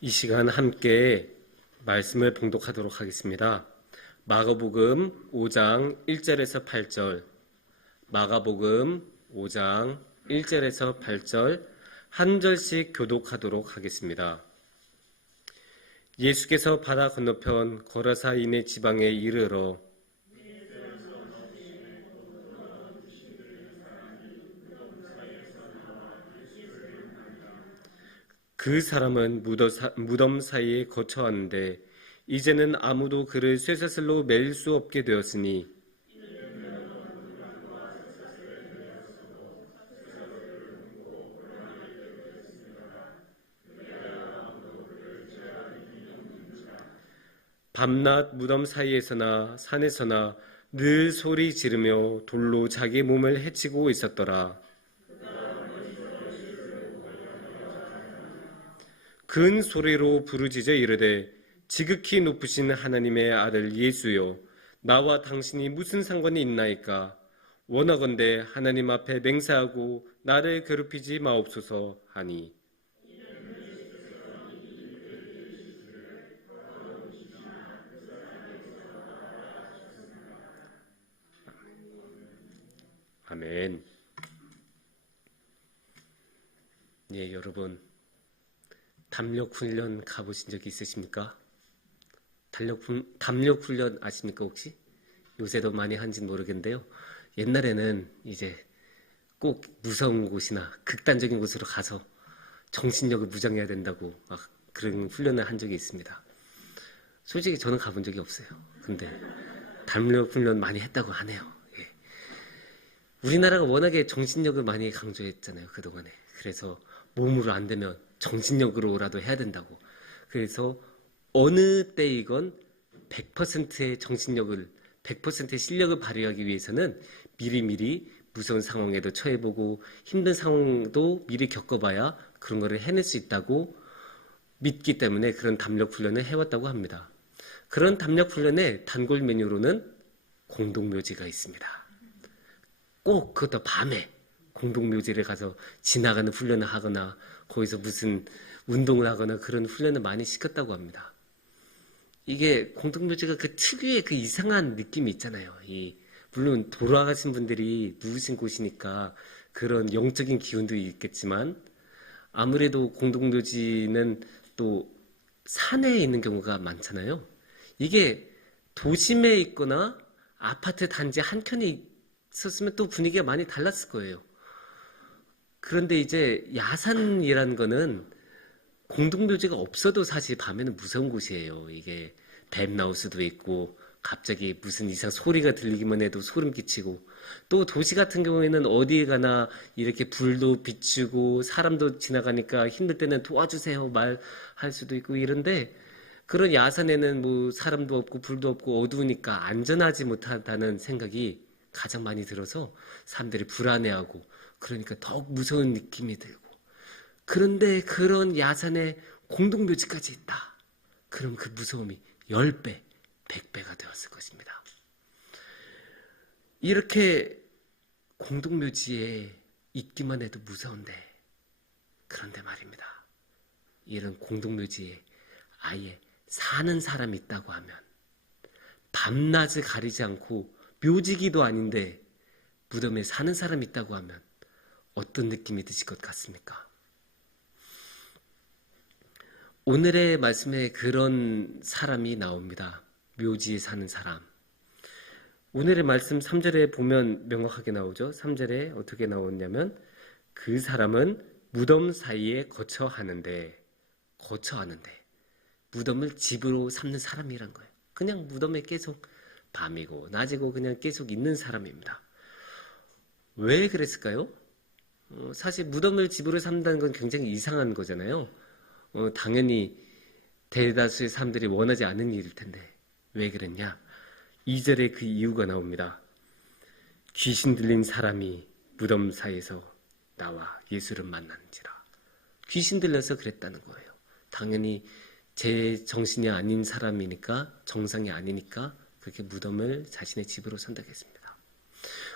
이 시간 함께 말씀을 봉독하도록 하겠습니다. 마가복음 5장 1절에서 8절, 마가복음 5장 1절에서 8절 한 절씩 교독하도록 하겠습니다. 예수께서 바다 건너편 거라사인의 지방에 이르러 그 사람은 무덤 사이에 거처하는데 이제는 아무도 그를 쇠사슬로 맬 수 없게 되었으니 밤낮 무덤 사이에서나 산에서나 늘 소리 지르며 돌로 자기 몸을 해치고 있었더라. 큰 소리로 부르짖어 이르되 지극히 높으신 하나님의 아들 예수여, 나와 당신이 무슨 상관이 있나이까? 원하건대 하나님 앞에 맹세하고 나를 괴롭히지 마옵소서 하니, 아멘. 예, 여러분, 담력훈련 가보신 적이 있으십니까? 담력훈련 아십니까 혹시? 요새도 많이 한지는 모르겠는데요. 옛날에는 이제 꼭 무서운 곳이나 극단적인 곳으로 가서 정신력을 무장해야 된다고 막 그런 훈련을 한 적이 있습니다. 솔직히 저는 가본 적이 없어요. 근데 담력훈련 많이 했다고 하네요. 예. 우리나라가 워낙에 정신력을 많이 강조했잖아요, 그동안에. 그래서 몸으로 안 되면 정신력으로라도 해야 된다고. 그래서 어느 때이건 100%의 정신력을, 100%의 실력을 발휘하기 위해서는 미리미리 무서운 상황에도 처해보고 힘든 상황도 미리 겪어봐야 그런 거를 해낼 수 있다고 믿기 때문에 그런 담력 훈련을 해왔다고 합니다. 그런 담력 훈련의 단골 메뉴로는 공동묘지가 있습니다. 꼭 그것도 밤에 공동묘지를 가서 지나가는 훈련을 하거나 거기서 무슨 운동을 하거나 그런 훈련을 많이 시켰다고 합니다. 이게 공동묘지가 그 특유의 그 이상한 느낌이 있잖아요. 물론 돌아가신 분들이 누우신 곳이니까 그런 영적인 기운도 있겠지만 아무래도 공동묘지는 또 산에 있는 경우가 많잖아요. 이게 도심에 있거나 아파트 단지 한켠에 있었으면 또 분위기가 많이 달랐을 거예요. 그런데 이제 야산이라는 거는 공동묘지가 없어도 사실 밤에는 무서운 곳이에요. 이게 뱀 나올 수도 있고 갑자기 무슨 이상 소리가 들리기만 해도 소름 끼치고, 또 도시 같은 경우에는 어디에 가나 이렇게 불도 비추고 사람도 지나가니까 힘들 때는 도와주세요 말할 수도 있고 이런데, 그런 야산에는 뭐 사람도 없고 불도 없고 어두우니까 안전하지 못하다는 생각이 가장 많이 들어서 사람들이 불안해하고, 그러니까 더욱 무서운 느낌이 들고, 그런데 그런 야산에 공동묘지까지 있다. 그럼 그 무서움이 10배, 100배가 되었을 것입니다. 이렇게 공동묘지에 있기만 해도 무서운데, 그런데 말입니다. 이런 공동묘지에 아예 사는 사람이 있다고 하면, 밤낮을 가리지 않고 묘지기도 아닌데 무덤에 사는 사람이 있다고 하면 어떤 느낌이 드실 것 같습니까? 오늘의 말씀에 그런 사람이 나옵니다. 묘지에 사는 사람. 오늘의 말씀 3절에 보면 명확하게 나오죠. 3절에 어떻게 나오냐면 그 사람은 무덤 사이에 거처하는데, 무덤을 집으로 삼는 사람이란 거예요. 그냥 무덤에 계속 밤이고 낮이고 그냥 계속 있는 사람입니다. 왜 그랬을까요? 사실 무덤을 집으로 삼다는 건 굉장히 이상한 거잖아요. 당연히 대다수의 사람들이 원하지 않는 일일 텐데 왜 그랬냐? 2절에 그 이유가 나옵니다. 귀신 들린 사람이 무덤 사이에서 나와 예수를 만난지라. 귀신 들려서 그랬다는 거예요. 당연히 제 정신이 아닌 사람이니까, 정상이 아니니까 그렇게 무덤을 자신의 집으로 선다고 했습니다.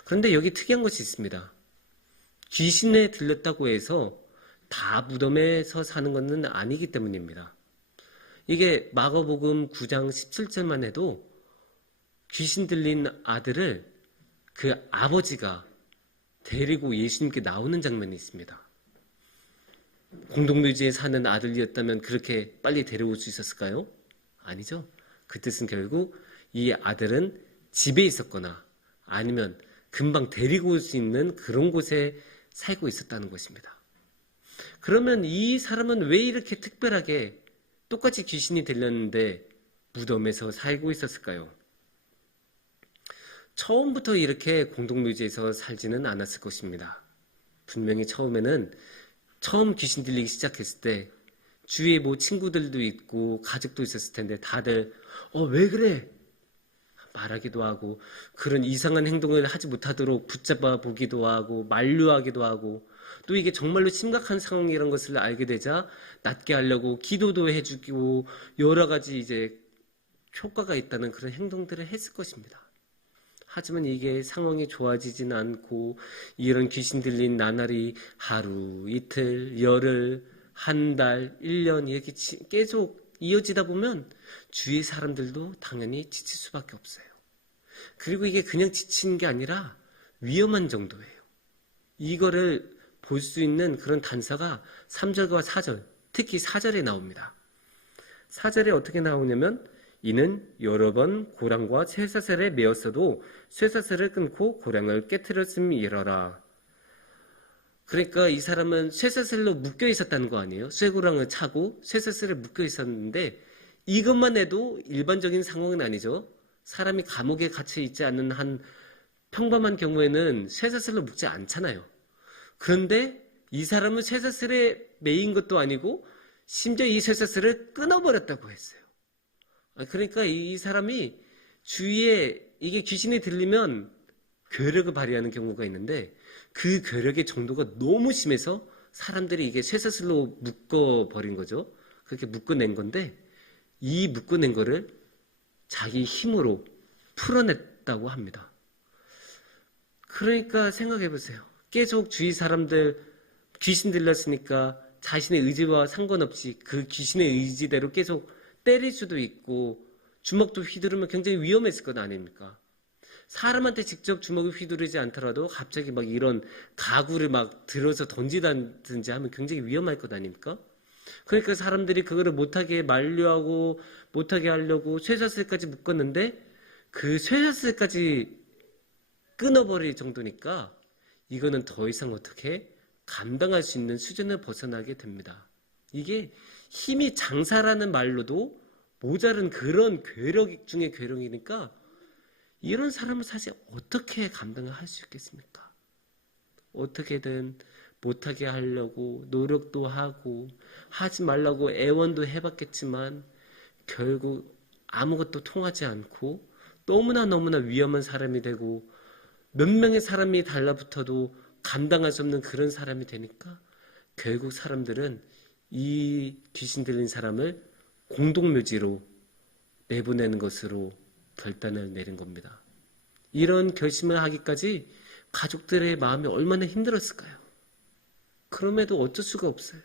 그런데 여기 특이한 것이 있습니다. 귀신에 들렸다고 해서 다 무덤에서 사는 것은 아니기 때문입니다. 이게 마가복음 9장 17절만 해도 귀신 들린 아들을 그 아버지가 데리고 예수님께 나오는 장면이 있습니다. 공동묘지에 사는 아들이었다면 그렇게 빨리 데려올 수 있었을까요? 아니죠. 그 뜻은 결국 이 아들은 집에 있었거나 아니면 금방 데리고 올 수 있는 그런 곳에 살고 있었다는 것입니다. 그러면 이 사람은 왜 이렇게 특별하게 똑같이 귀신이 들렸는데 무덤에서 살고 있었을까요? 처음부터 이렇게 공동묘지에서 살지는 않았을 것입니다. 분명히 처음 귀신 들리기 시작했을 때 주위에 뭐 친구들도 있고 가족도 있었을 텐데 다들 왜 그래? 말하기도 하고 그런 이상한 행동을 하지 못하도록 붙잡아 보기도 하고 만류하기도 하고 또 이게 정말로 심각한 상황이라는 것을 알게 되자 낫게 하려고 기도도 해주고 여러 가지 이제 효과가 있다는 그런 행동들을 했을 것입니다. 하지만 이게 상황이 좋아지진 않고 이런 귀신 들린 나날이 하루, 이틀, 열흘, 한 달, 1년 이렇게 계속 이어지다 보면 주위 사람들도 당연히 지칠 수밖에 없어요. 그리고 이게 그냥 지치는 게 아니라 위험한 정도예요. 이거를 볼 수 있는 그런 단서가 3절과 4절, 특히 4절에 나옵니다. 4절에 어떻게 나오냐면 이는 여러 번 고랑과 쇠사슬에 매었어도 쇠사슬을 끊고 고랑을 깨트렸음이러라. 그러니까 이 사람은 쇠사슬로 묶여 있었다는 거 아니에요? 쇠고랑을 차고 쇠사슬에 묶여 있었는데 이것만 해도 일반적인 상황은 아니죠. 사람이 감옥에 갇혀 있지 않는 한 평범한 경우에는 쇠사슬로 묶지 않잖아요. 그런데 이 사람은 쇠사슬에 매인 것도 아니고 심지어 이 쇠사슬을 끊어버렸다고 했어요. 그러니까 이 사람이 주위에 이게 귀신이 들리면 괴력을 발휘하는 경우가 있는데 그 괴력의 정도가 너무 심해서 사람들이 이게 쇠사슬로 묶어버린 거죠. 그렇게 묶어낸 건데 이 묶어낸 거를 자기 힘으로 풀어냈다고 합니다. 그러니까 생각해 보세요. 계속 주위 사람들 귀신 들렸으니까 자신의 의지와 상관없이 그 귀신의 의지대로 계속 때릴 수도 있고 주먹도 휘두르면 굉장히 위험했을 것 아닙니까? 사람한테 직접 주먹을 휘두르지 않더라도 갑자기 막 이런 가구를 막 들어서 던지다든지 하면 굉장히 위험할 것 아닙니까? 그러니까 사람들이 그거를 못하게 만류하고 못하게 하려고 쇠사슬까지 묶었는데 그 쇠사슬까지 끊어버릴 정도니까 이거는 더 이상 어떻게 감당할 수 있는 수준을 벗어나게 됩니다. 이게 힘이 장사라는 말로도 모자른 그런 괴력 중의 괴력이니까 이런 사람은 사실 어떻게 감당을 할 수 있겠습니까? 어떻게든 못하게 하려고 노력도 하고 하지 말라고 애원도 해봤겠지만 결국 아무것도 통하지 않고 너무나 위험한 사람이 되고 몇 명의 사람이 달라붙어도 감당할 수 없는 그런 사람이 되니까 결국 사람들은 이 귀신 들린 사람을 공동묘지로 내보내는 것으로 결단을 내린 겁니다. 이런 결심을 하기까지 가족들의 마음이 얼마나 힘들었을까요? 그럼에도 어쩔 수가 없어요.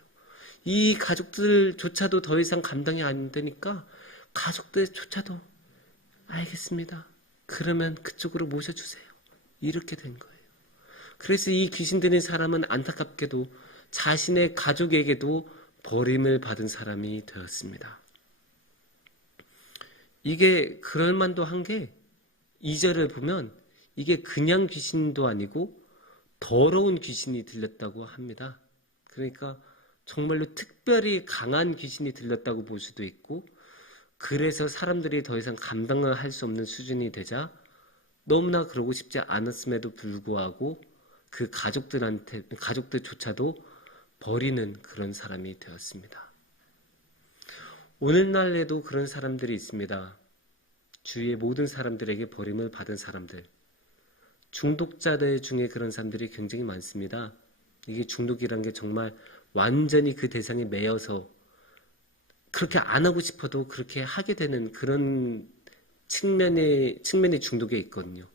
이 가족들조차도 더 이상 감당이 안 되니까 가족들조차도 알겠습니다. 그러면 그쪽으로 모셔주세요. 이렇게 된 거예요. 그래서 이 귀신 들린 사람은 안타깝게도 자신의 가족에게도 버림을 받은 사람이 되었습니다. 이게 그럴만도 한 게 2절을 보면 이게 그냥 귀신도 아니고 더러운 귀신이 들렸다고 합니다. 그러니까 정말로 특별히 강한 귀신이 들렸다고 볼 수도 있고 그래서 사람들이 더 이상 감당을 할 수 없는 수준이 되자 너무나 그러고 싶지 않았음에도 불구하고 그 가족들조차도 버리는 그런 사람이 되었습니다. 오늘날에도 그런 사람들이 있습니다. 주위의 모든 사람들에게 버림을 받은 사람들. 중독자들 중에 그런 사람들이 굉장히 많습니다. 이게 중독이란 게 정말 완전히 그 대상에 매여서 그렇게 안 하고 싶어도 그렇게 하게 되는 그런 측면의 중독에 있거든요.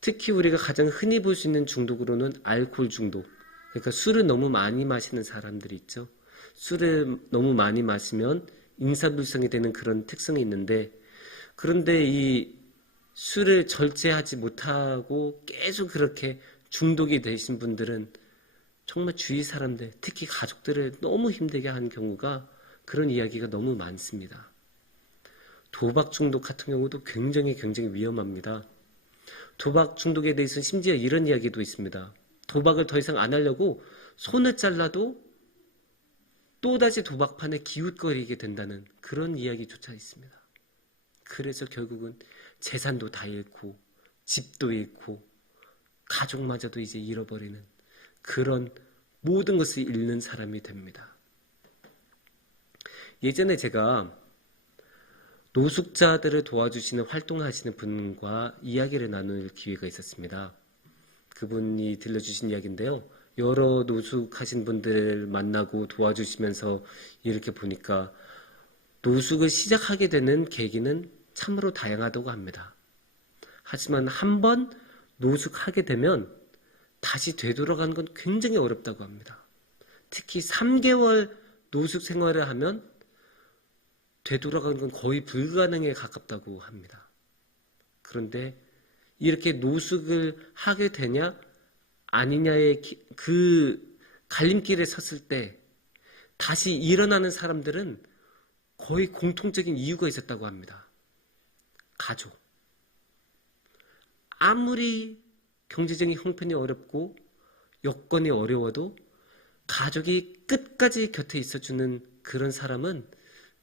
특히 우리가 가장 흔히 볼 수 있는 중독으로는 알코올 중독. 그러니까 술을 너무 많이 마시는 사람들이 있죠. 술을 너무 많이 마시면 인사불성이 되는 그런 특성이 있는데, 그런데 이 술을 절제하지 못하고 계속 그렇게 중독이 되신 분들은 정말 주위 사람들, 특히 가족들을 너무 힘들게 하는 경우가, 그런 이야기가 너무 많습니다. 도박 중독 같은 경우도 굉장히 위험합니다. 도박 중독에 대해서는 심지어 이런 이야기도 있습니다. 도박을 더 이상 안 하려고 손을 잘라도 또다시 도박판에 기웃거리게 된다는 그런 이야기조차 있습니다. 그래서 결국은 재산도 다 잃고 집도 잃고 가족마저도 이제 잃어버리는 그런 모든 것을 잃는 사람이 됩니다. 예전에 제가 노숙자들을 도와주시는 활동을 하시는 분과 이야기를 나눌 기회가 있었습니다. 그분이 들려주신 이야기인데요. 여러 노숙하신 분들을 만나고 도와주시면서 이렇게 보니까 노숙을 시작하게 되는 계기는 참으로 다양하다고 합니다. 하지만 한번 노숙하게 되면 다시 되돌아가는 건 굉장히 어렵다고 합니다. 특히 3개월 노숙 생활을 하면 되돌아가는 건 거의 불가능에 가깝다고 합니다. 그런데 이렇게 노숙을 하게 되냐 아니냐의 그 갈림길에 섰을 때 다시 일어나는 사람들은 거의 공통적인 이유가 있었다고 합니다. 가족. 아무리 경제적인 형편이 어렵고 여건이 어려워도 가족이 끝까지 곁에 있어주는 그런 사람은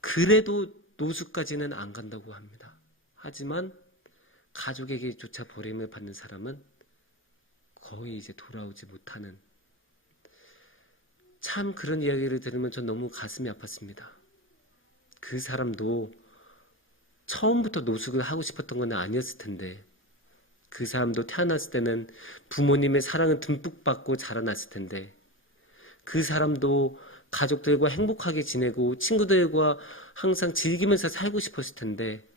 그래도 노숙까지는 안 간다고 합니다. 하지만 가족에게조차 버림을 받는 사람은 거의 이제 돌아오지 못하는, 참 그런 이야기를 들으면 전 너무 가슴이 아팠습니다. 그 사람도 처음부터 노숙을 하고 싶었던 건 아니었을 텐데, 그 사람도 태어났을 때는 부모님의 사랑을 듬뿍 받고 자라났을 텐데, 그 사람도 가족들과 행복하게 지내고 친구들과 항상 즐기면서 살고 싶었을 텐데,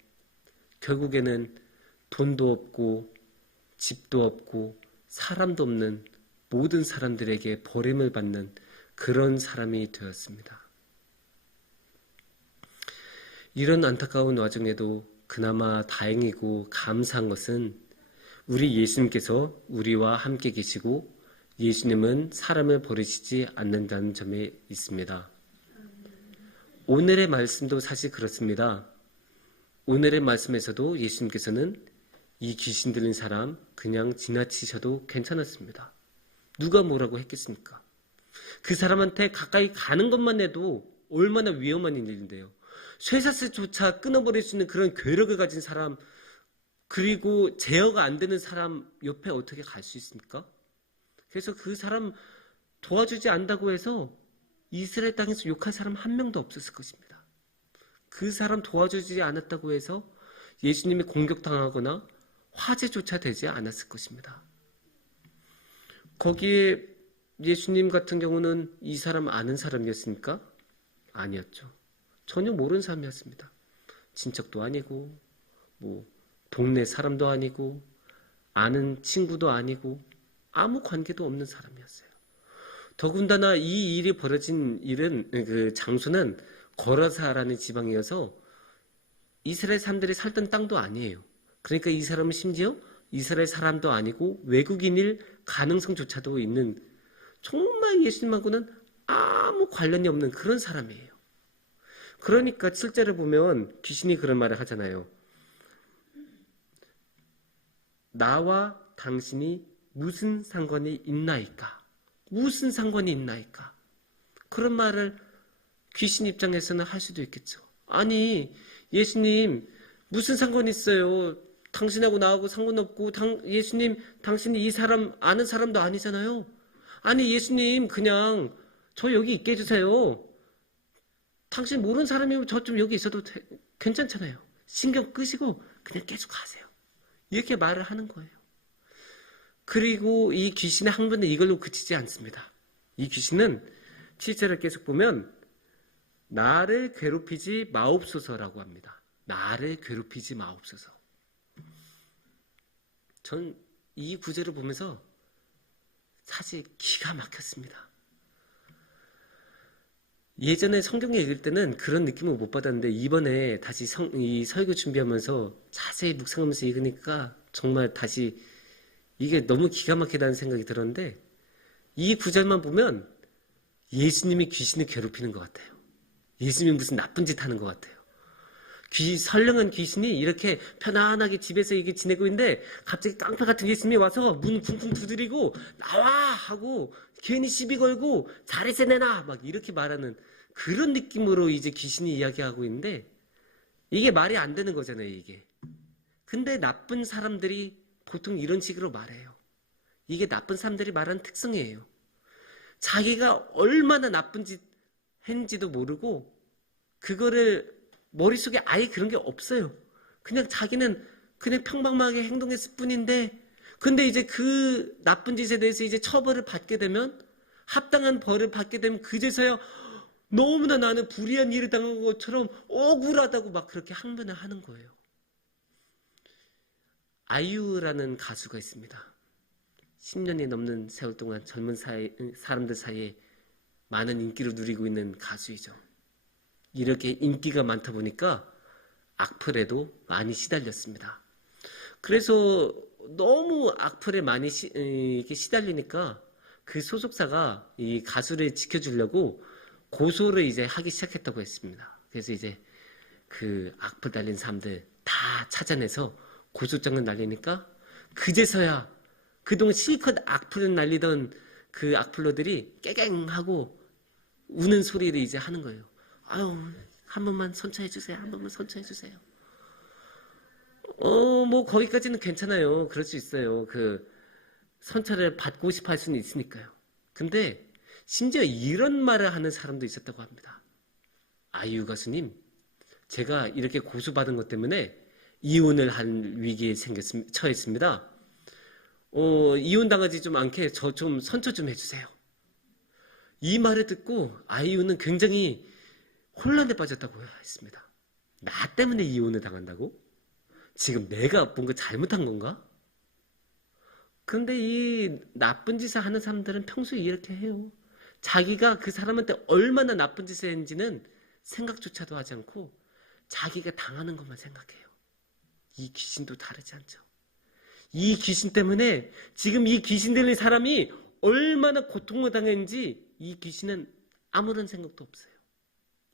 결국에는 돈도 없고 집도 없고 사람도 없는 모든 사람들에게 버림을 받는 그런 사람이 되었습니다. 이런 안타까운 와중에도 그나마 다행이고 감사한 것은 우리 예수님께서 우리와 함께 계시고 예수님은 사람을 버리시지 않는다는 점에 있습니다. 오늘의 말씀도 사실 그렇습니다. 오늘의 말씀에서도 예수님께서는 이 귀신 들린 사람 그냥 지나치셔도 괜찮았습니다. 누가 뭐라고 했겠습니까? 그 사람한테 가까이 가는 것만 해도 얼마나 위험한 일인데요. 쇠사슬조차 끊어버릴 수 있는 그런 괴력을 가진 사람, 그리고 제어가 안 되는 사람 옆에 어떻게 갈 수 있습니까? 그래서 그 사람 도와주지 않는다고 해서 이스라엘 땅에서 욕할 사람 한 명도 없었을 것입니다. 그 사람 도와주지 않았다고 해서 예수님이 공격당하거나 화제조차 되지 않았을 것입니다. 거기에 예수님 같은 경우는 이 사람 아는 사람이었습니까? 아니었죠. 전혀 모르는 사람이었습니다. 친척도 아니고 동네 사람도 아니고 아는 친구도 아니고 아무 관계도 없는 사람이었어요. 더군다나 이 일이 벌어진 그 장소는 거라사라는 지방이어서 이스라엘 사람들이 살던 땅도 아니에요. 그러니까 이 사람은 심지어 이스라엘 사람도 아니고 외국인일 가능성조차도 있는, 정말 예수님하고는 아무 관련이 없는 그런 사람이에요. 그러니까 7절을 보면 귀신이 그런 말을 하잖아요. 나와 당신이 무슨 상관이 있나이까? 무슨 상관이 있나이까? 그런 말을 귀신 입장에서는 할 수도 있겠죠. 아니, 예수님 무슨 상관이 있어요? 당신하고 나하고 상관없고 예수님 당신이 이 사람 아는 사람도 아니잖아요. 아니 예수님 그냥 저 여기 있게 해주세요. 당신 모르는 사람이면 저 좀 여기 있어도 괜찮잖아요. 신경 끄시고 그냥 계속 가세요. 이렇게 말을 하는 거예요. 그리고 이 귀신의 항변은 이걸로 그치지 않습니다. 이 귀신은 7절을 계속 보면 나를 괴롭히지 마옵소서라고 합니다. 나를 괴롭히지 마옵소서. 전 이 구절을 보면서 사실 기가 막혔습니다. 예전에 성경 읽을 때는 그런 느낌을 못 받았는데 이번에 다시 이 설교 준비하면서 자세히 묵상하면서 읽으니까 정말 다시 이게 너무 기가 막히다는 생각이 들었는데 이 구절만 보면 예수님이 귀신을 괴롭히는 것 같아요. 예수님이 무슨 나쁜 짓 하는 것 같아요. 선량한 귀신이 이렇게 편안하게 집에서 이게 지내고 있는데 갑자기 깡패 같은 예수님이 와서 문 쿵쿵 두드리고 나와 하고 괜히 시비 걸고 잘해서 내놔 막 이렇게 말하는 그런 느낌으로 이제 귀신이 이야기하고 있는데 이게 말이 안 되는 거잖아요, 이게. 근데 나쁜 사람들이 보통 이런 식으로 말해요. 이게 나쁜 사람들이 말하는 특성이에요. 자기가 얼마나 나쁜 짓 했는지도 모르고 그거를 머릿속에 아예 그런 게 없어요. 그냥 자기는 그냥 평범하게 행동했을 뿐인데 근데 이제 그 나쁜 짓에 대해서 이제 처벌을 받게 되면 합당한 벌을 받게 되면 그제서야 너무나 나는 불의한 일을 당한 것처럼 억울하다고 막 그렇게 항변을 하는 거예요. 아이유라는 가수가 있습니다. 10년이 넘는 세월 동안 젊은 사람들 사이에 많은 인기를 누리고 있는 가수이죠. 이렇게 인기가 많다 보니까 악플에도 많이 시달렸습니다. 그래서 너무 악플에 많이 이렇게 시달리니까 그 소속사가 이 가수를 지켜주려고 고소를 이제 하기 시작했다고 했습니다. 그래서 이제 그 악플 달린 사람들 다 찾아내서 고소장을 날리니까 그제서야 그동안 실컷 악플을 날리던 그 악플러들이 깨갱하고 우는 소리를 이제 하는 거예요. 아유, 한 번만 선처해주세요. 한 번만 선처해주세요. 뭐, 거기까지는 괜찮아요. 그럴 수 있어요. 그, 선처를 받고 싶어 할 수는 있으니까요. 근데, 심지어 이런 말을 하는 사람도 있었다고 합니다. 아이유 가수님, 제가 이렇게 고소받은 것 때문에 이혼을 한 위기에 처했습니다. 이혼 당하지 좀 않게 저 좀 선처 좀 해주세요. 이 말을 듣고 아이유는 굉장히 혼란에 빠졌다고 했습니다. 나 때문에 이혼을 당한다고? 지금 내가 뭔가 잘못한 건가? 그런데 이 나쁜 짓을 하는 사람들은 평소에 이렇게 해요. 자기가 그 사람한테 얼마나 나쁜 짓을 했는지는 생각조차도 하지 않고 자기가 당하는 것만 생각해요. 이 귀신도 다르지 않죠. 이 귀신 때문에 지금 이 귀신 들린 사람이 얼마나 고통을 당했는지 이 귀신은 아무런 생각도 없어요.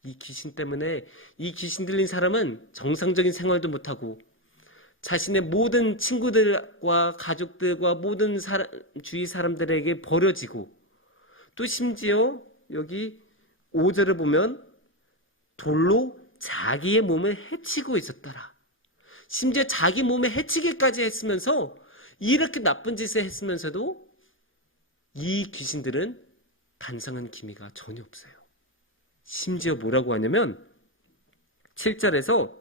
이 귀신 때문에 이 귀신 들린 사람은 정상적인 생활도 못하고 자신의 모든 친구들과 가족들과 모든 주위 사람들에게 버려지고 또 심지어 여기 5절을 보면 돌로 자기의 몸을 해치고 있었더라. 심지어 자기 몸에 해치기까지 했으면서 이렇게 나쁜 짓을 했으면서도 이 귀신들은 반성한 기미가 전혀 없어요. 심지어 뭐라고 하냐면 7절에서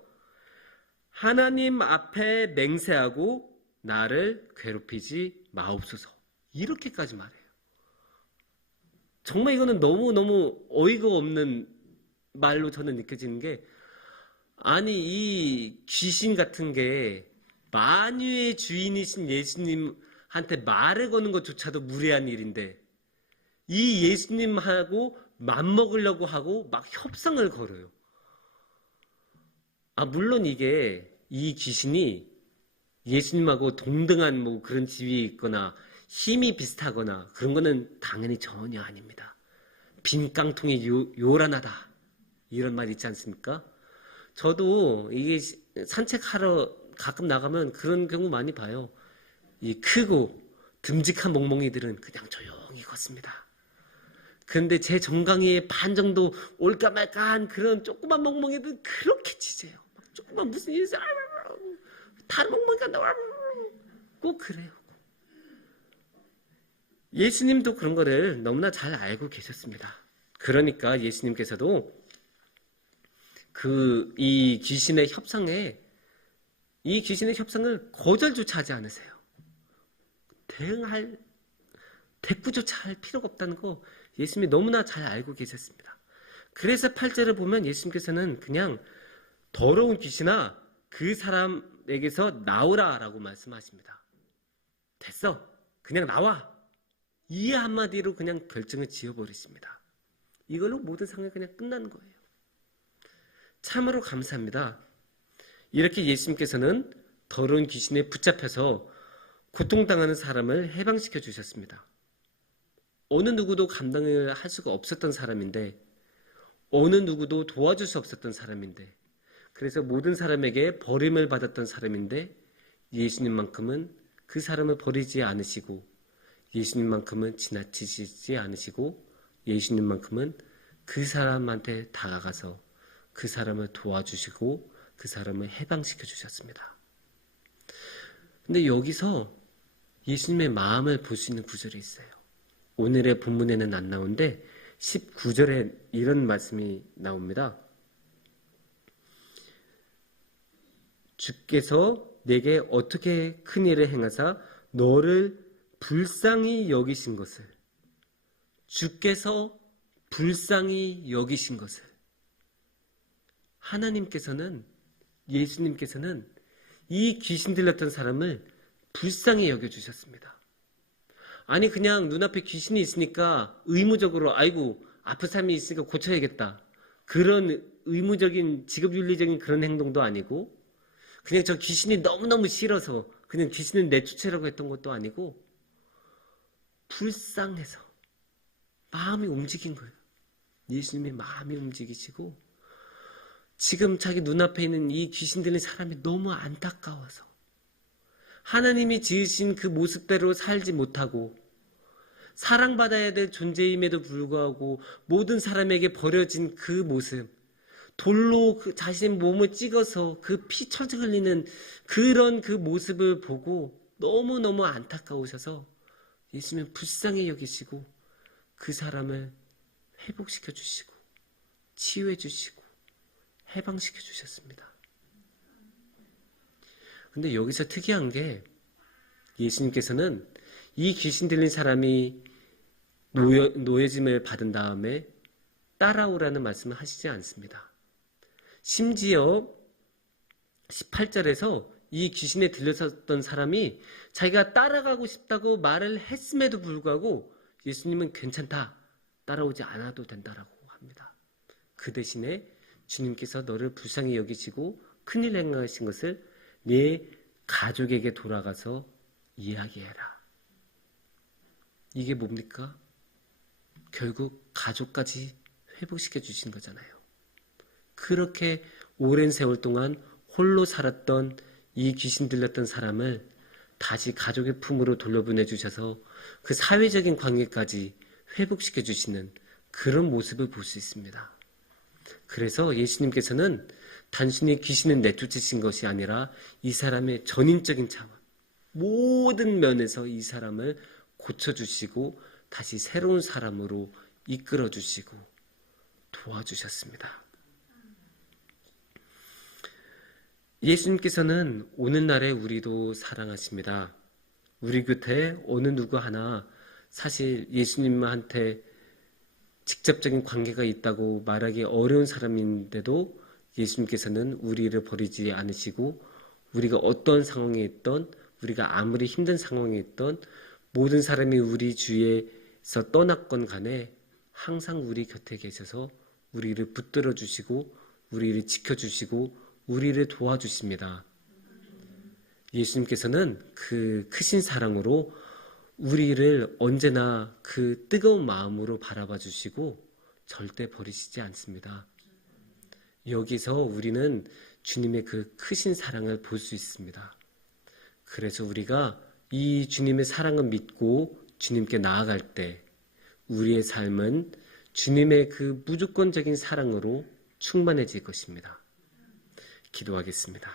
하나님 앞에 맹세하고 나를 괴롭히지 마옵소서 이렇게까지 말해요. 정말 이거는 너무너무 어이가 없는 말로 저는 느껴지는 게 아니 이 귀신 같은 게 만유의 주인이신 예수님한테 말을 거는 것조차도 무례한 일인데 이 예수님하고 맘먹으려고 하고 막 협상을 걸어요. 물론 이게 이 귀신이 예수님하고 동등한 뭐 그런 지위에 있거나 힘이 비슷하거나 그런 거는 당연히 전혀 아닙니다. 빈 깡통이 요란하다 이런 말 있지 않습니까? 저도 이게 산책하러 가끔 나가면 그런 경우 많이 봐요. 이 크고 듬직한 멍멍이들은 그냥 조용히 걷습니다. 그런데 제 정강이의 반 정도 올까 말까 한 그런 조그만 멍멍이들 그렇게 짖어요. 조그만 무슨 일이 있어. 다른 멍멍이가 나와. 꼭 그래요. 예수님도 그런 거를 너무나 잘 알고 계셨습니다. 그러니까 예수님께서도 이 귀신의 협상을 거절조차 하지 않으세요. 대꾸조차 할 필요가 없다는 거 예수님이 너무나 잘 알고 계셨습니다. 그래서 8절을 보면 예수님께서는 그냥 더러운 귀신아 그 사람에게서 나오라 라고 말씀하십니다. 됐어. 그냥 나와. 이 한마디로 그냥 결정을 지어버리십니다. 이걸로 모든 상황이 그냥 끝나는 거예요. 참으로 감사합니다. 이렇게 예수님께서는 더러운 귀신에 붙잡혀서 고통당하는 사람을 해방시켜 주셨습니다. 어느 누구도 감당을 할 수가 없었던 사람인데, 어느 누구도 도와줄 수 없었던 사람인데, 그래서 모든 사람에게 버림을 받았던 사람인데, 예수님만큼은 그 사람을 버리지 않으시고, 예수님만큼은 지나치시지 않으시고, 예수님만큼은 그 사람한테 다가가서 그 사람을 도와주시고 그 사람을 해방시켜 주셨습니다. 근데 여기서 예수님의 마음을 볼 수 있는 구절이 있어요. 오늘의 본문에는 안 나오는데 19절에 이런 말씀이 나옵니다. 주께서 내게 어떻게 큰 일을 행하사 너를 불쌍히 여기신 것을, 주께서 불쌍히 여기신 것을, 하나님께서는, 예수님께서는 이 귀신 들렸던 사람을 불쌍히 여겨주셨습니다. 아니 그냥 눈앞에 귀신이 있으니까 의무적으로 아이고 아픈 사람이 있으니까 고쳐야겠다, 그런 의무적인 직업윤리적인 그런 행동도 아니고, 그냥 저 귀신이 너무너무 싫어서 그냥 귀신을 내쫓으라고 했던 것도 아니고, 불쌍해서 마음이 움직인 거예요. 예수님의 마음이 움직이시고 지금 자기 눈앞에 있는 이 귀신 들린 사람이 너무 안타까워서 하나님이 지으신 그 모습대로 살지 못하고 사랑받아야 될 존재임에도 불구하고 모든 사람에게 버려진 그 모습, 돌로 자신의 몸을 찍어서 그 피 철철 흘리는 그런 그 모습을 보고 너무너무 안타까우셔서 예수님은 불쌍히 여기시고 그 사람을 회복시켜 주시고 치유해 주시고 해방시켜 주셨습니다. 근데 여기서 특이한 게 예수님께서는 이 귀신 들린 사람이 노예짐을 받은 다음에 따라오라는 말씀을 하시지 않습니다. 심지어 18절에서 이 귀신에 들렸었던 사람이 자기가 따라가고 싶다고 말을 했음에도 불구하고 예수님은 괜찮다, 따라오지 않아도 된다라고 합니다. 그 대신에 주님께서 너를 불쌍히 여기시고 큰일 행하신 것을 네 가족에게 돌아가서 이야기해라. 이게 뭡니까? 결국 가족까지 회복시켜 주신 거잖아요. 그렇게 오랜 세월 동안 홀로 살았던 이 귀신 들렸던 사람을 다시 가족의 품으로 돌려보내 주셔서 그 사회적인 관계까지 회복시켜 주시는 그런 모습을 볼 수 있습니다. 그래서 예수님께서는 단순히 귀신을 내쫓으신 것이 아니라 이 사람의 전인적인 차원, 모든 면에서 이 사람을 고쳐주시고 다시 새로운 사람으로 이끌어주시고 도와주셨습니다. 예수님께서는 오늘날의 우리도 사랑하십니다. 우리 곁에 어느 누구 하나 사실 예수님한테 직접적인 관계가 있다고 말하기 어려운 사람인데도 예수님께서는 우리를 버리지 않으시고 우리가 어떤 상황에 있던, 우리가 아무리 힘든 상황에 있던, 모든 사람이 우리 주위에서 떠났건 간에 항상 우리 곁에 계셔서 우리를 붙들어 주시고 우리를 지켜주시고 우리를 도와주십니다. 예수님께서는 그 크신 사랑으로 우리를 언제나 그 뜨거운 마음으로 바라봐 주시고 절대 버리시지 않습니다. 여기서 우리는 주님의 그 크신 사랑을 볼 수 있습니다. 그래서 우리가 이 주님의 사랑을 믿고 주님께 나아갈 때 우리의 삶은 주님의 그 무조건적인 사랑으로 충만해질 것입니다. 기도하겠습니다.